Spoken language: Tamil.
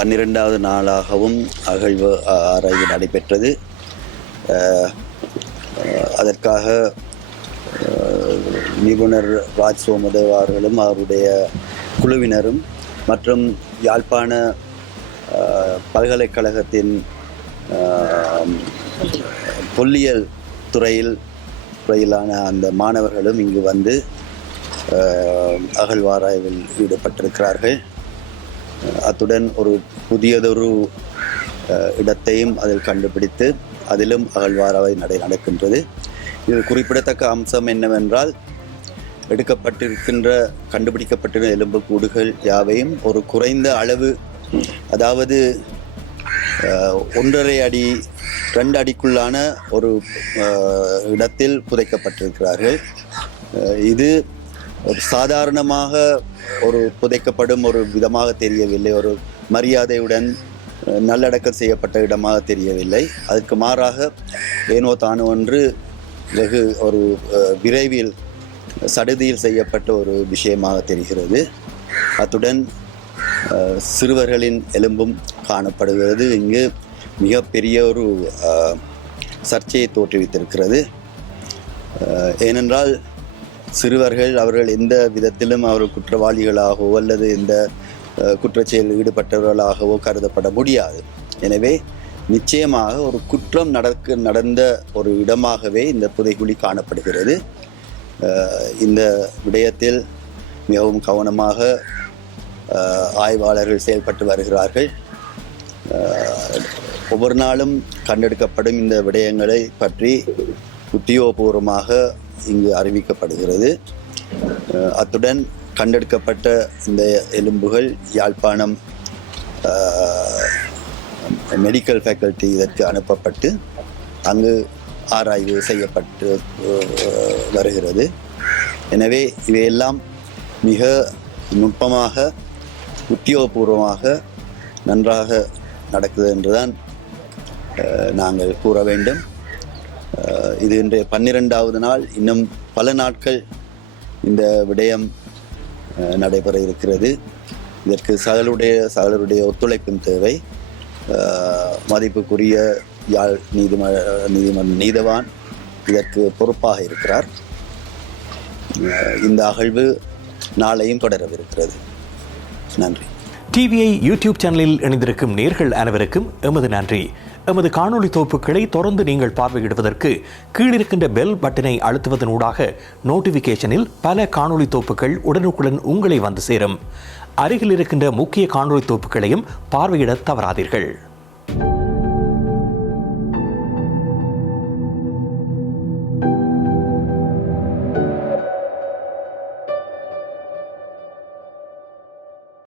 12வது நாளாகவும் அகழ்வு ஆராய்வு நடைபெற்றது. அதற்காக நிபுணர் ராஜ் சோமதேவ் அவர்களும் அவருடைய குழுவினரும் மற்றும் யாழ்ப்பாண பல்கலைக்கழகத்தின் தொல்லியல் துறையிலான அந்த மாணவர்களும் இங்கு வந்து அகழ்வாராய்வில் ஈடுபட்டிருக்கிறார்கள். அத்துடன் ஒரு புதியதொரு இடத்தையும் அதில் கண்டுபிடித்து அதிலும் அகழ்வாராய்வு நடக்கின்றது. இது குறிப்பிடத்தக்க அம்சம் என்னவென்றால், கண்டுபிடிக்கப்பட்டிருக்கின்ற எலும்புக்கூடுகள் யாவையும் ஒரு குறைந்த அளவு, அதாவது 1.5 அடி 2 அடிக்குள்ளான ஒரு இடத்தில் புதைக்கப்பட்டிருக்கிறார்கள். இது ஒரு சாதாரணமாக ஒரு புதைக்கப்படும் ஒரு விதமாக தெரியவில்லை, ஒரு மரியாதையுடன் நல்லடக்கம் செய்யப்பட்ட இடமாக தெரியவில்லை. அதற்கு மாறாக ஏனோ தானோ ஒன்று வெகு ஒரு விரைவில் சடுதியில் செய்யப்பட்ட ஒரு விஷயமாக தெரிகிறது. அத்துடன் சிறுவர்களின் எலும்பும் காணப்படுகிறது. இங்கு மிகப்பெரிய ஒரு சர்ச்சையை தோற்றுவித்திருக்கிறது. ஏனென்றால் சிறுவர்கள் அவர்கள் எந்த விதத்திலும் அவர்கள் குற்றவாளிகளாகவோ அல்லது எந்த குற்றச்செயலில் ஈடுபட்டவர்களாகவோ கருதப்பட முடியாது. எனவே நிச்சயமாக ஒரு குற்றம் நடந்த ஒரு இடமாகவே இந்த புதைகுழி காணப்படுகிறது. இந்த விடயத்தில் மிகவும் கவனமாக ஆய்வாளர்கள் செயல்பட்டு வருகிறார்கள். ஒவ்வொரு நாளும் கண்டெடுக்கப்படும் இந்த விடயங்களை பற்றி உத்தியோகபூர்வமாக இங்கு அறிவிக்கப்படுகிறது. அத்துடன் கண்டெடுக்கப்பட்ட இந்த எலும்புகள் யாழ்ப்பாணம் மெடிக்கல் ஃபேக்கல்டி இதற்கு அனுப்பப்பட்டு அங்கு ஆராய்வு செய்யப்பட்டு வருகிறது. எனவே இவையெல்லாம் மிக நுட்பமாக உத்தியோகபூர்வமாக நன்றாக நடக்குது என்றுதான் நாங்கள் கூற வேண்டும். இது இன்றைய 12வது நாள். இன்னும் பல நாட்கள் இந்த விடயம் நடைபெற இருக்கிறது. இதற்கு சகலருடைய ஒத்துழைப்பும் தேவை. மதிப்புக்குரிய யாழ் நீதிமன்ற நீதவான் இதற்கு பொறுப்பாக இருக்கிறார். இந்த அகழ்வு நாளையும் தொடரவிருக்கிறது. நன்றி. டிவிஐ யூடியூப் சேனலில் இணைந்திருக்கும் நேர்கள் அனைவருக்கும் எமது நன்றி. எமது காணொளி தொகுப்புகளை தொடர்ந்து நீங்கள் பார்வையிடுவதற்கு கீழிருக்கின்ற பெல் பட்டனை அழுத்துவதனூடாக நோட்டிஃபிகேஷனில் பல காணொளி தொகுப்புகள் உடனுக்குடன் உங்களை வந்து சேரும். அருகில் இருக்கின்ற முக்கிய காணொளி தொகுப்புகளையும் பார்வையிட தவறாதீர்கள்.